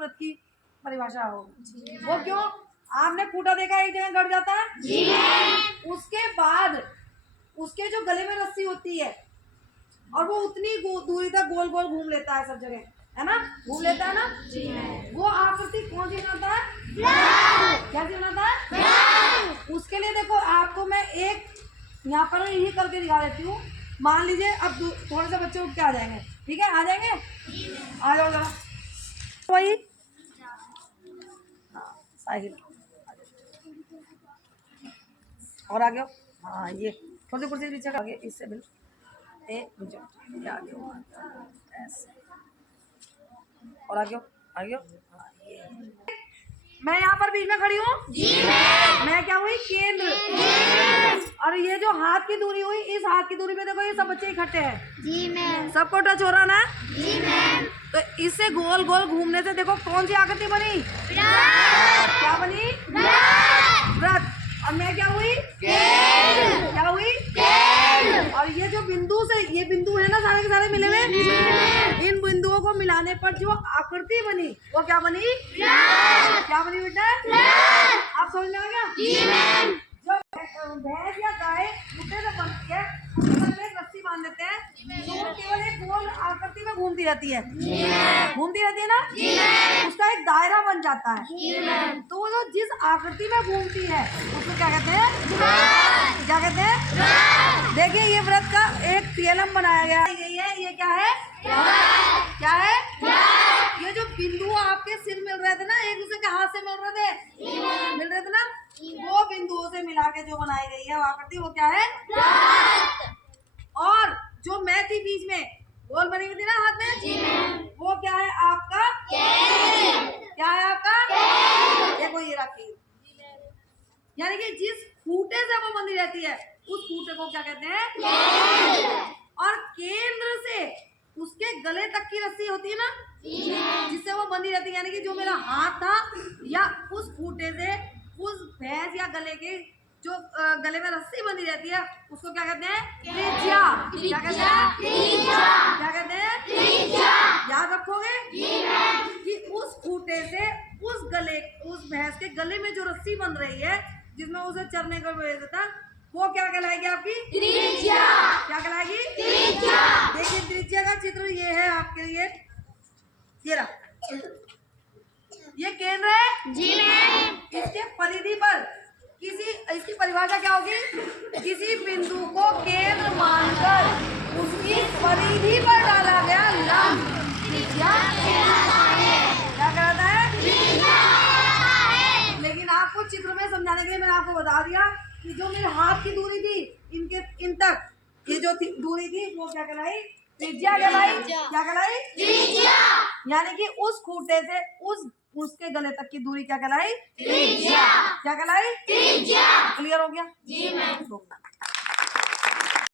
व्रत की परिभाषा होगी। वो क्यों? आपने खूंटा देखा एक जगह गड़ जाता है जी। उसके बाद उसके जो गले में रस्सी होती है और वो उतनी दूरी तक गोल गोल घूम लेता है सब जगह, है ना, घूम लेता है ना जी। वो आकृति कौन सी बनाता है? क्या बनाता है? उसके लिए देखो आपको मैं एक यहाँ पर यही करके दिखा देती हूँ। मान लीजिए अब थोड़े से बच्चे उठ के आ जाएंगे, ठीक है, आ जाएंगे, आ जाओ जरा वही साहिल और आगे। हाँ ये थोड़ी कुर्सी पीछे आगे इससे बिल आगे ऐसे और आगे आगे। मैं यहाँ पर बीच में खड़ी हूँ जी। मैं क्या हुई? केंद्र। और ये जो हाथ की दूरी हुई, इस हाथ की दूरी पे देखो ये सब बच्चे इकट्ठे हैं जी मैम। सबको टच हो रहा ना जी मैम। तो इससे गोल गोल घूमने से देखो कौन सी आकृति बनी? क्या बनी? व्रत। और मैं क्या हुई? क्या हुई? और ये जो बिंदु से, ये बिंदु है ना सारे के सारे मिले हुए, इन बिंदुओं को मिलाने पर जो आकृति बनी वो क्या बनी? क्या बनी बेटा? आप समझ में आ गया? जो भैंस या गाय मुट्ठे से बनती है उसमें एक रस्सी बांध देते हैं तो वो केवल एक गोल आकृति में घूमती रहती है, घूमती रहती है ना, उसका एक दायरा बन जाता है। तो वो जो जिस आकृति में घूमती है उसको क्या कहते हैं? क्या कहते हैं? देखिए ये व्रत का एक पीएलएम बनाया गया है। ये क्या है? क्या है? ये जो बिंदु आपके सिर मिल रहे थे ना, एक दूसरे के हाथ से मिल रहे थे ना, वो बिंदुओं से मिला के जो बनाई गई है आकृति वो क्या है? और जो मैं थी बीच में गोल बनी हुई थी ना हाथ में, वो क्या है आपका? क्या है आपका? देखो ये रखी, यानी कि जिस खूंटे से वो बंधी रहती है उस खूंटे को क्या कहते हैं? और केंद्र से उसके गले तक की रस्सी होती है ना जिससे वो बंधी रहती है, यानी कि जो मेरा हाथ था या उस खूंटे से उस भैंस या गले के जो गले में रस्सी बंधी रहती है उसको क्या कहते हैं? त्रिज्या। क्या कहते हैं? क्या कहते हैं? याद रखोगे कि उस खूंटे से उस भैंस के गले में जो रस्सी बंध रही है जिसमें उसे चरने का भेज देता वो क्या कहलाएगी? आपकी त्रिज्या। क्या कहलाएगी? त्रिज्या। देखिए त्रिज्या का चित्र ये है आपके लिए, ये रहा, ये केंद्र है जी मैम। इसके परिधि पर इसकी परिभाषा क्या होगी? किसी बिंदु को केंद्र मानकर उसकी परिधि पर डाला गया लंब त्रिज्या क्या कहलाता है? लेकिन आपको चित्र में समझाने के लिए मैंने आपको बता दिया कि जो मेरे हाथ की दूरी थी इन तक ये जो दूरी थी वो क्या कहलाई? त्रिज्या कहलाई। क्या कहलाई? त्रिज्या। यानी कि उस खूंटे से उसके गले तक की दूरी क्या कहलाई? त्रिज्या। क्या कहलाई? त्रिज्या। क्लियर हो गया जी मैम।